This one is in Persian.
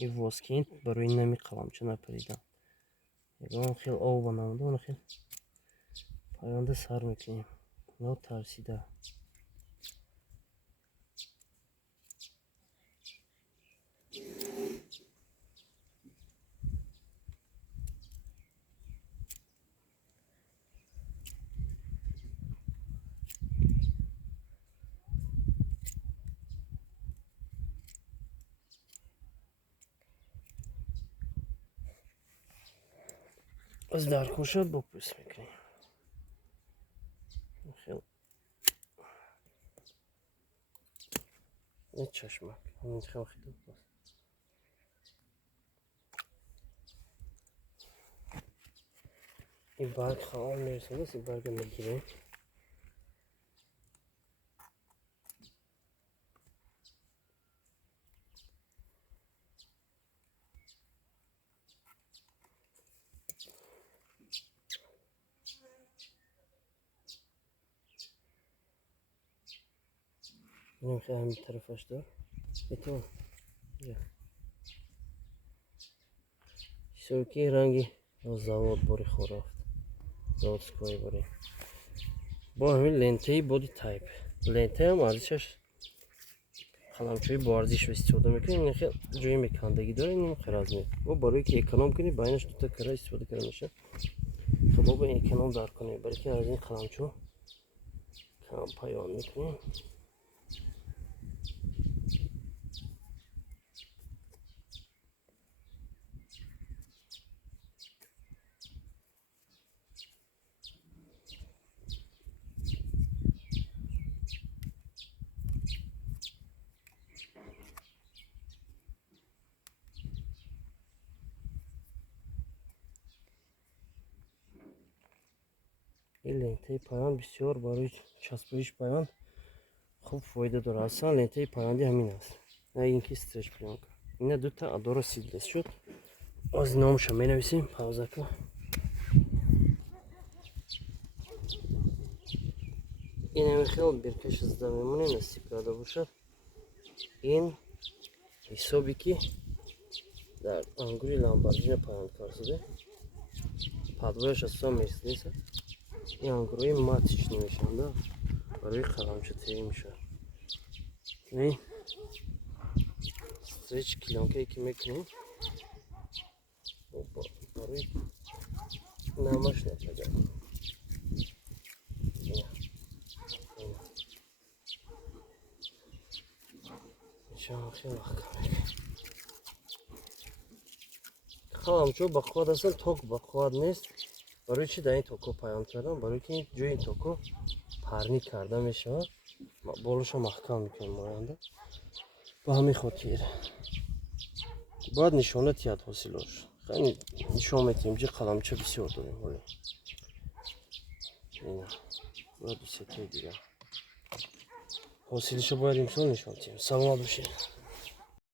این واسکین برای نمی قلمچه نپریدم. یکم خیلی آب نمونده اون خیلی پاینده سر میکنیم. نه ترسیده. از در کوشه بپوس میکنیم. خیلی نه چشمک همین خیلی خیلی باز. این برگ خواهم میرسه نیست این برگ میگیریم. این خیلی همین طرفش دار بیتون شوکی رنگی زواد باری خورافت زواد سکایی باری با همین لنته بودی تایپ لنته هم ارزشش قلمچوی با ارزش استفاده میکنیم. این خیلی جوی میکندگی داره. این خیلی از میاد و برای که اکونوم کنی باینش دو تا کره استفاده کنی میشه. خب با اکونوم دار کنی برای که از این قلمچو کم پایان میکنیم. این لنته پایان بسیار برای چسبایش پایان خوب فایده داره. اصلا لنته پایانی همین است نه اینکه استرچ پلانک. این دو تا ادارو سیدلس شد. از نامش می نویسیم پاوزه کن. این هم خیلی برکش زده میمونه نصیب کرده باشد. این حسابی که در انگوری لامبرجین پایان کرده پادویش اصلا مرسیدس. این انگوری ماتش نمیشنده برای قلمچه تیری میشه. این استرچ کلانکه که میکنیم برای نماش نپیده. چون خیلی وقت قلمچو بخواد اصلا توک بخواد نیست. برای چی در این توکو پایان کردم؟ برای که جوی این توکو پرنی کرده میشه بالوشو محکم میکنیم مانده با همین خاطر باید نشانت یاد حاصلش خیلی نشان میتیم چه قلمچه بسیار داریم. ولی اینا باید دوسته دیگه حاصلشو باید امسال نشان تیم. سلام باشید.